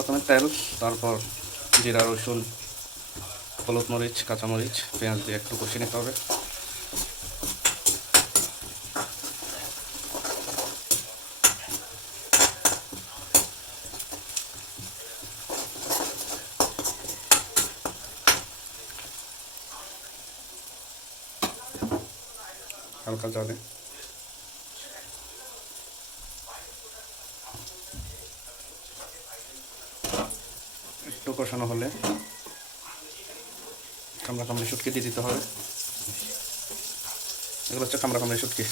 প্রথমে তেল, তারপর জিরা, রসুন, হলুদ মরিচ, কাঁচামরিচ, পেঁয়াজ দিয়ে একটু কষিয়ে নিতে হবে। হালকা জলে একটু কষানো হলে কামড়া কামড়ি শুটকি দিয়ে দিতে হবে। এগুলো হচ্ছে কামড়া কামড়ি শুটকি।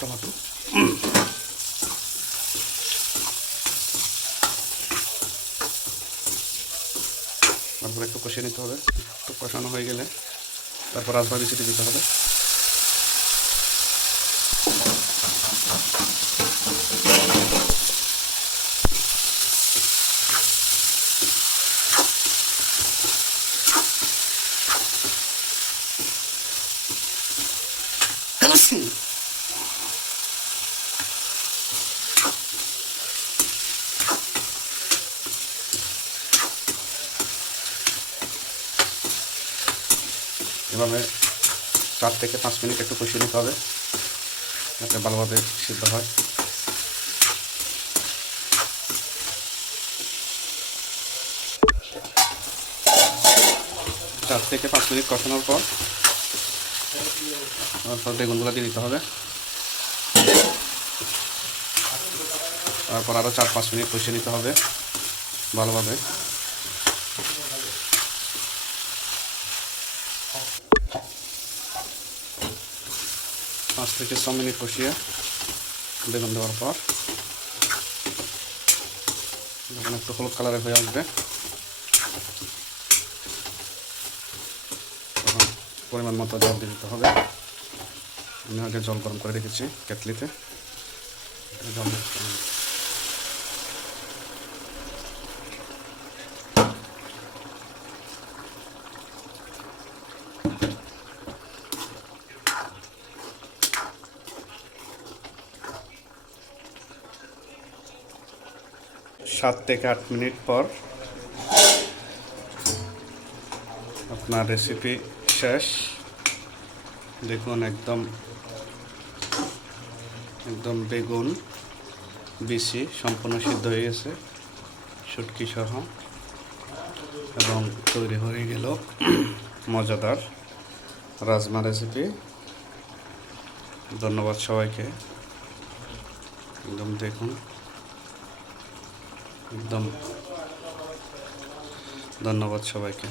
টমাটো। তারপর একটু কষিয়ে নিতে হবে। একটু কষানো হয়ে গেলে তারপর রাজমা বিচিটি দিতে হবে। এভাবে চার থেকে পাঁচ মিনিট একটু কষিয়ে নিতে হবে, যাতে ভালোভাবে সিদ্ধ হয়। চার থেকে পাঁচ মিনিট কষানোর পর তারপর বেগুনগুলো দিয়ে দিতে হবে। তারপর আরও চার পাঁচ মিনিট কষিয়ে নিতে হবে ভালোভাবে। পাঁচ থেকে ছ মিনিট কষিয়ে বেগুন দেওয়ার পর বেগুন একটু হলুদ কালারে হয়ে আসবে পরিমাণ মতো জল দিয়ে দিতে হবে। আমি আগে জল গরম করে রেখেছি কেটলিতে। জল সাত থেকে আট মিনিট পর আপনার রেসিপি শেষ। দেখুন, একদম একদম বেগুন বিসি সম্পূর্ণ সিদ্ধ হয়ে গেছে, শুটকি সহ, এবং তৈরি হয়ে গেল মজাদার রাজমা রেসিপি ধন্যবাদ সবাইকে। একদম দেখুন একদম ধন্যবাদ সবাইকে।